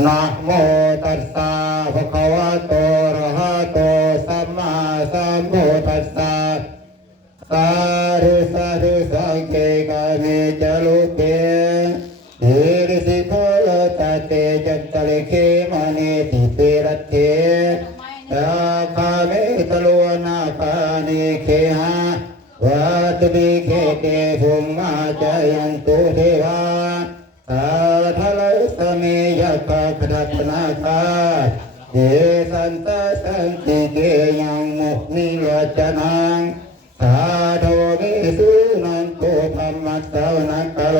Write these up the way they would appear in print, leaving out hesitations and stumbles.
นะโมตัสสะภะคะวะโตอะระหะโตสัมมาสัมพุทธัสสะสาธุสาธุสังเกกามิจารุเกหิริสิโตโลตัสเตจันตะเลเขมณีติเปรัตเถตาคาเมตโลนาคานิเคหะวัตติเคเตภุมมาจายันตุเทวาสาธาลัยสมิยะปะคทัตนาคาเยสันตสันติเกยังมุนิโรจนังสาธุวิสุนันโตธรรมสาวนกโล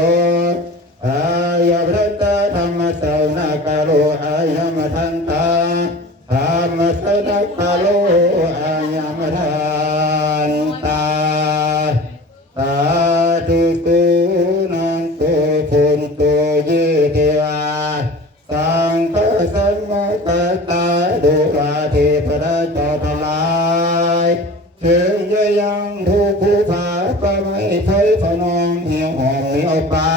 อายะพระตาธรรมสาวนกโลอายะมทันตาธรรมสาวนกโลอายะมทันตาสาธุกุนันโตพุนโตเยเทวาสังฆสัมมาสัตตาดุราเทพระเจ้าทั้งหลายถึงยังทุกผู้ผาก็ไม่ถอยพนมเหี่ยวหอมเหนียวปา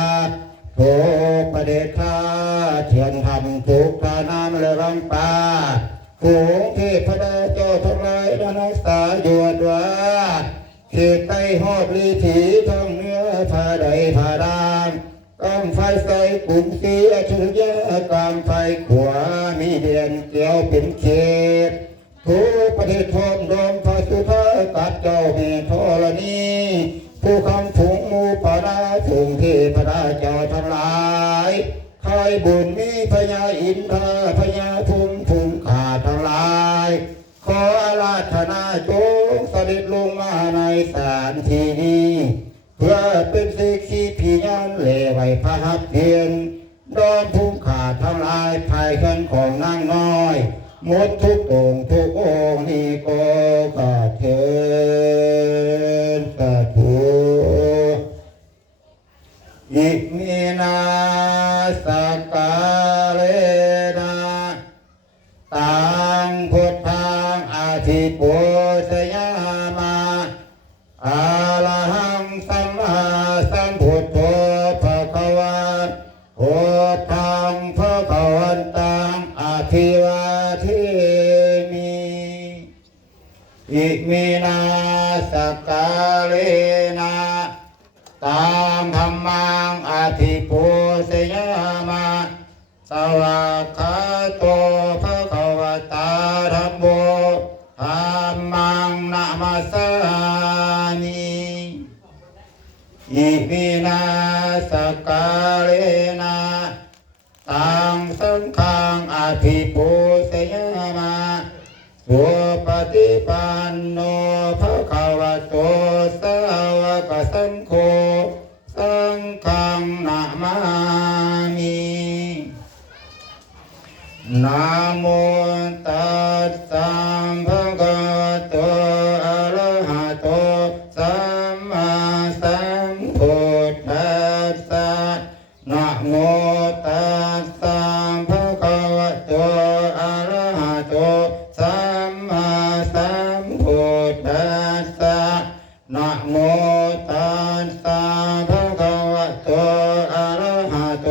ทุกประเดชาเทียนทำทุกทาน้ำและรังปาผู้เทพระเจ้าทั้งหลายนักษาอยู่ด้วยเขตใต้หอบลีถีท้องเนื้อผ้าใดผ้าดามกองไฟใส่กลุ่มเสียชุดยากองไฟขวามีเดียนเกี่ยวเป็นเขตทุกประเทศพร้อมรวมพระสุธากัดเจ้าเมธรณีผู้คำผงมูปนาผงเทพราเจ้าทั้งหลายใครบุญมีพญาอินทราพญาภูมิขาทั้งหลายขออาราธนาจงเสด็จลงมาในสถานที่นี้เพื่อเป็นสิกขีพยานเล่ไว้พระหัตถ์เพียรดอนภูมิขาทั้งหลายภายขันของนางน้อยหมดทุกองค์ทุกองค์นี้ก็กาเถิดสาธุอิมินาสกาเลนะตังพุทธังอาทิปุสยามาอาระหังสัมมาสัมพุทโธภะคะวะพุทธังภะคะวันตังอาภิวาเทมิอิมินาสกาเลนะตังธัมมังอาทิปุสยามาสวากขาโตภะคะวะตาธัมโมธัมมังนะมัสสามิอิมินาสกาเลนะตังสังฆังอาทิปุสยามาสุปฏิปันโนภะคะวะโตสาวกสังโฆสังฆังนะมามินะโมตัสสะภะคะวะโตอะระหะโตสัมมาสัมพุทธัสสะนะโมตัสสะภะคะวะโตอะระหะโตสัมมาสัมพุทธัสสะนะโมตัสสะภะคะวะโตอะระหะโต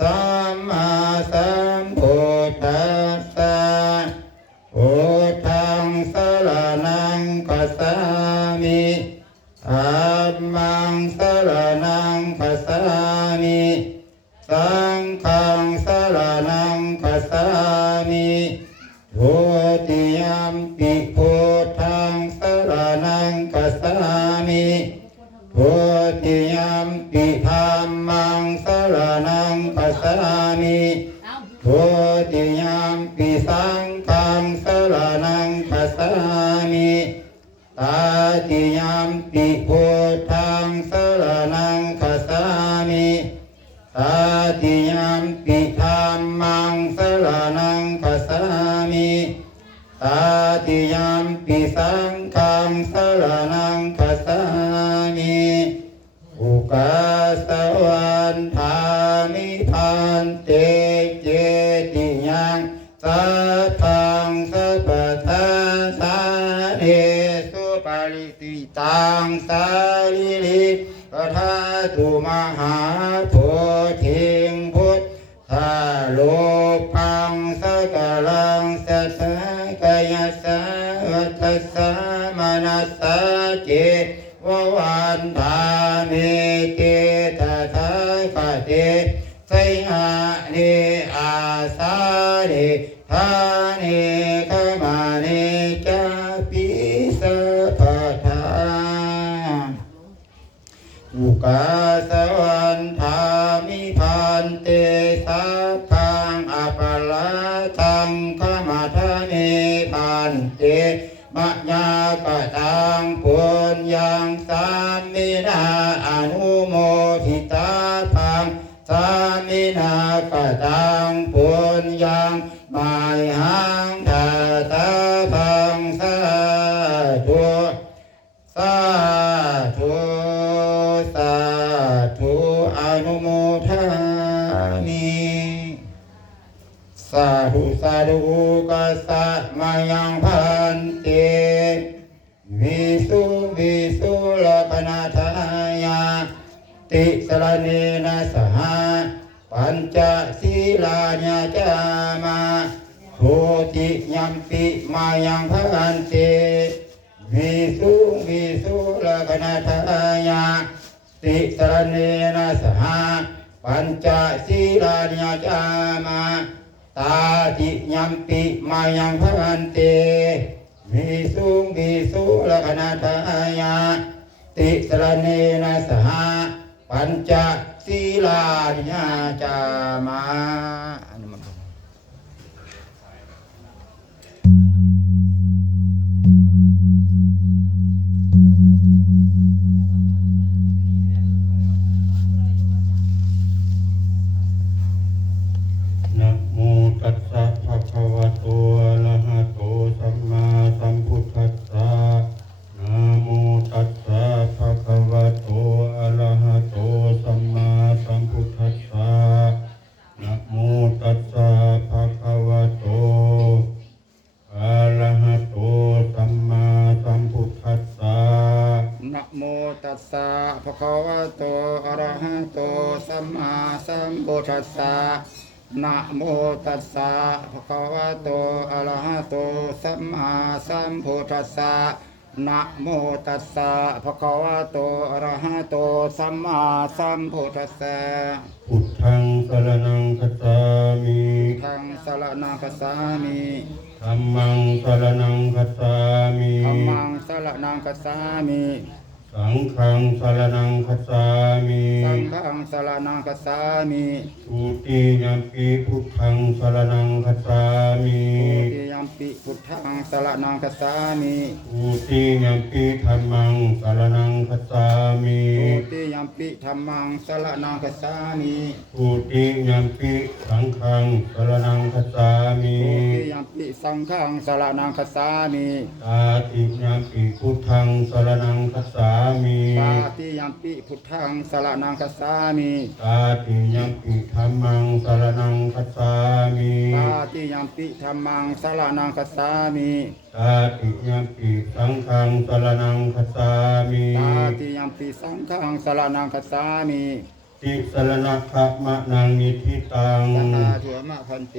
สัมมาสัมพุทธัสสะพุทธังสรณังคัจฉามิธัมมังสรณังคัจฉามิสังฆังสรณังคัจฉามิทุติยัมปิพุทธังสรณังคัจฉามิทุติยัมปิธัมมังสรณังคัจฉามิทุติยัมปิสังฆังสรณังคัจฉามิตาติยัมปิพุทธังสรณังคัจฉามิตาติยัมปิธัมมังสรณังคัจฉามิตาติยัมปิสังฆังสรณังคัจฉามิอุกัสสวันธามิพันเตเจติยังสัพพังสัพพะสาเนสุปาริติตังสาลิลิปทาตุมหาโพธิพุทธาโล ปังสกลังสัทธกายสาวัตสามนัสสะเจววันธามิเตตถาคเตไสหะเนอาสาเนทาเนขมาเนจาปิสัพพทาอุกาสวันธามิพันเตสัพพังอปาลาตังขมาทามิพันเตมะญากตังปุญญังสามินาอนุโมทิตาพังสามินากตังปุญญังมายหังทาตาพังสาธุสาธุสาธุอนุโมทามิสาธุสาธุกัสสะมายังพันเตวิสุวิสุลปนาทายาติสรเนนะสหปัญจศีลาญาจามาโทติยัมปิมายังพันเตวิสุวิสุลปนาทายาติสรเนนะสหปัญจศีลาญาจามาตาติยัมปิมายังพันเตวิสุวิสุลกนาทายาติสรเนนะสหปัญจศีลาญาจามานะโมตัสสะภะคะวะโตอะระหะโตสัมมาสัมพุทธัสสะนะโมตัสสะภะคะวะโตอะระหะโตสัมมาสัมพุทธัสสะนะโมตัสสะภะคะวะโตอะระหะโตสัมมาสัมพุทธัสสะนะโมตัสสะภะคะวะโตอะระหะโตสัมมาสัมพุทธัสสะนะโมตัสสะภะคะวะโตอะระหะโตสัมมาสัมพุทธัสสะนะโมตัสสะภะคะวะโตอะระหะโตสัมมาสัมพุทธัสสะพุทธังสรณังคัจฉามิ ทังสรณังคัสสามิ ธัมมังสรณังคัจฉามิ ธัมมังสรณังคัสสามิ สังฆังสรณังคัจฉามิ สังฆังสรณังคัสสามิ ทุติยัมปิพุทธังสรณังคัจฉามิ ทุติยัมปิพุทธังสรณังคัสสามิ ทุติยัมปิธัมมังสรณังคัจฉามิ ทุติยัมปิธัมมังสรณังคัสสามิ ทุติยัมปิสังฆังสรณังคัจฉามิ ทุติยัมปิสังฆังสรณังคัสสามิ ตาติยัมปิพุทธังสรณังคัจฉามิ ปาติยัมปิพุทธังสรณังคัสสามิ ตาติยัมปิธัมมังสรณังคัจฉามิ ปาติยัมปิธัมมังสรณังคัสสามิ ตาติยัมปิสังฆังสรณังคัจฉามิ ปาติยัมปิสังฆังสรณังคัสสามิ ติสรณคมะนังนิทิตัง สัทธาเถมะพันเต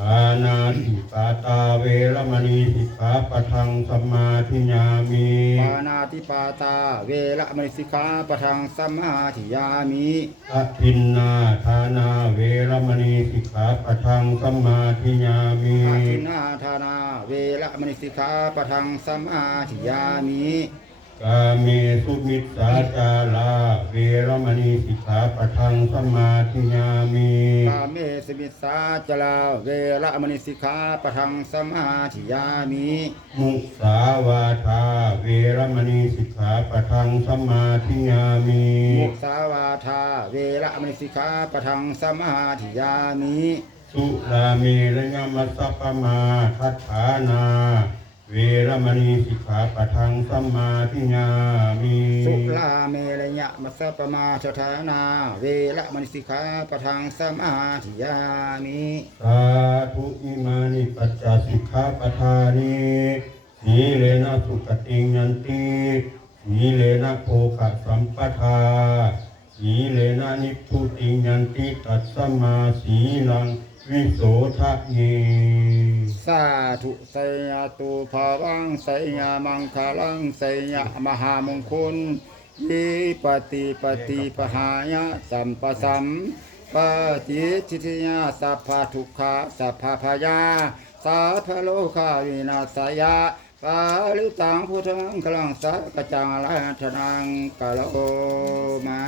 ปานาติปาตาเวรมณีสิกขาปะทังสมมาธิยามิ ปานาติปาตาเวระมณิสิกขาปะทังสัมมาทิยามิ อะทินนาทานาเวรมณีสิกขาปะทังสมมาธิยามิ อาทินนาธานาเวระมณิสิกขาปะทังสัมมาทิยามิ กาเมสุมิสสาจาราเวรมณีสิกขาปะทังสมมาธิยามิ กาเมสมิสสาจลาเวระมณิสิกขาปะทังสัมมาทิยามิ มุสาวาทาเวรมณีสิกขาปะทังสมมาธิยามิ มุสาวาทาเวระมณิสิกขาปะทังสัมมาทิยามิ สุราเมรยมัสสปปมาทัฏฐานาเวรมณีสิกขาปะทังสัมมาทิยามิ สุลาเมรยะมัสสะปมาชฐานาเวระมณิสิกขาปะทังสัมมาทิยามิ สาธุอิมานิปัจจสิกขาปทานิสีเลนะสุขติยันติสีเลนะโภคะสัมปทาสีเลนะนิพพุติยันติตัสสมาสีลัง วิโสทะเย สาธุไสยตุภาวังไสยมังคลังไสยมหามงคลยิปติปฏิปหายะสัมปสัมปฏิทิฏยาสัพพะทุกขาสัพพะพยาสัพพะโลกาวินาศยะกาลิตังพุทธังคลังสักกจังลาชนังกะโลมา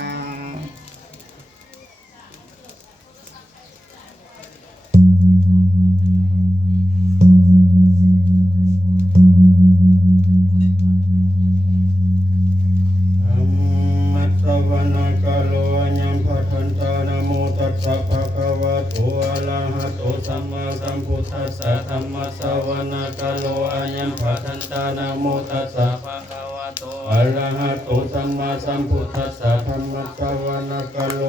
ธัมมัสสวนกาโลยัมภทันตานะโมตัสสะภะคะวะโตอะระหะโตสัมมาสัมพุทธัสสะธัมมัสสวนกาโลยัมภทันตานะโมตัสสะภะคะวะโตอะระหะโตสัมมาสัมพุทธัสสะธัมมัสสวนกาโล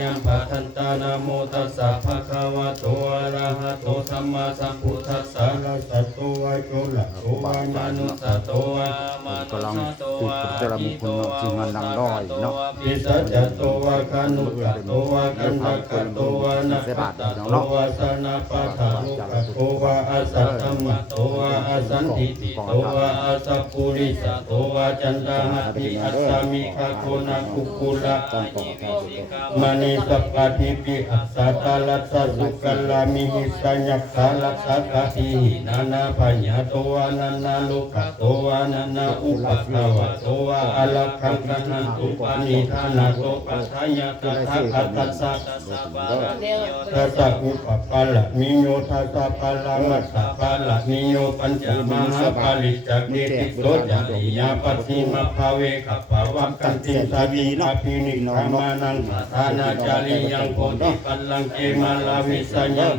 ยัมภทันตานะโมตัสสะภะคะวะโตอะระหะโตสัมมาสัมพุทธัสสะละสัตโตวะโจละโตวะมนุสสะโตวะมนุส กำลัง สะโต ติด วะ กับเจริญมงคลทีมงานดังด้อยเนาะ ปิสัจจโตวะคานุกะโตวะกันตะกะโตวะนะปะตะโตวะสนะปะทะลุกะโตวะอาสัตตมะโตวะอาสันติติโตวะอาสัพปุริสะโตวะจันตหะติอัสสามิคะโคนะคุกุละมณีสัพพะทิปิอัสสะตาลัสสะสุกัลลามิหิสัญญักขาลัสสะกะทิหินานาปัญญาโตวะนันนาลุกะโตวะนันนาอุปัสสาวะโตวะอะละคังคะนันตุปานิธานาโตปัฏฐายะตถาคตัสสะทัสสะอุปปาละมิโยทัสสะปาละมัสสะปาละมิโยปัญจมหาปาริจจเนติโสจาริยาปัสสิมะภาเวกัปปะวัคคันติสาวีนาภินิกามานังมาทานาจาริยังโพธิปัลลังเกมาลาวิสัญญัง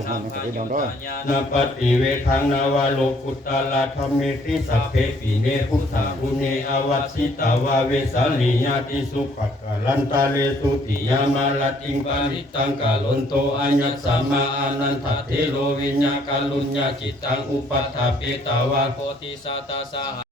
นาปฏิเวทังนาวาโลกุตตาลาธรรมิติสัพเพปิเนพุทธาปุเนอวัตสิตาวาเวสาลีญาติสุปัตตาลันตาเลสุติยามาลติงปาริตังกาลนโตอัญญัสสัมมาอานันทเทโลวิญญาการุญญาจิตตังอุปัฏฐาเปตาวาโคติสาตาสา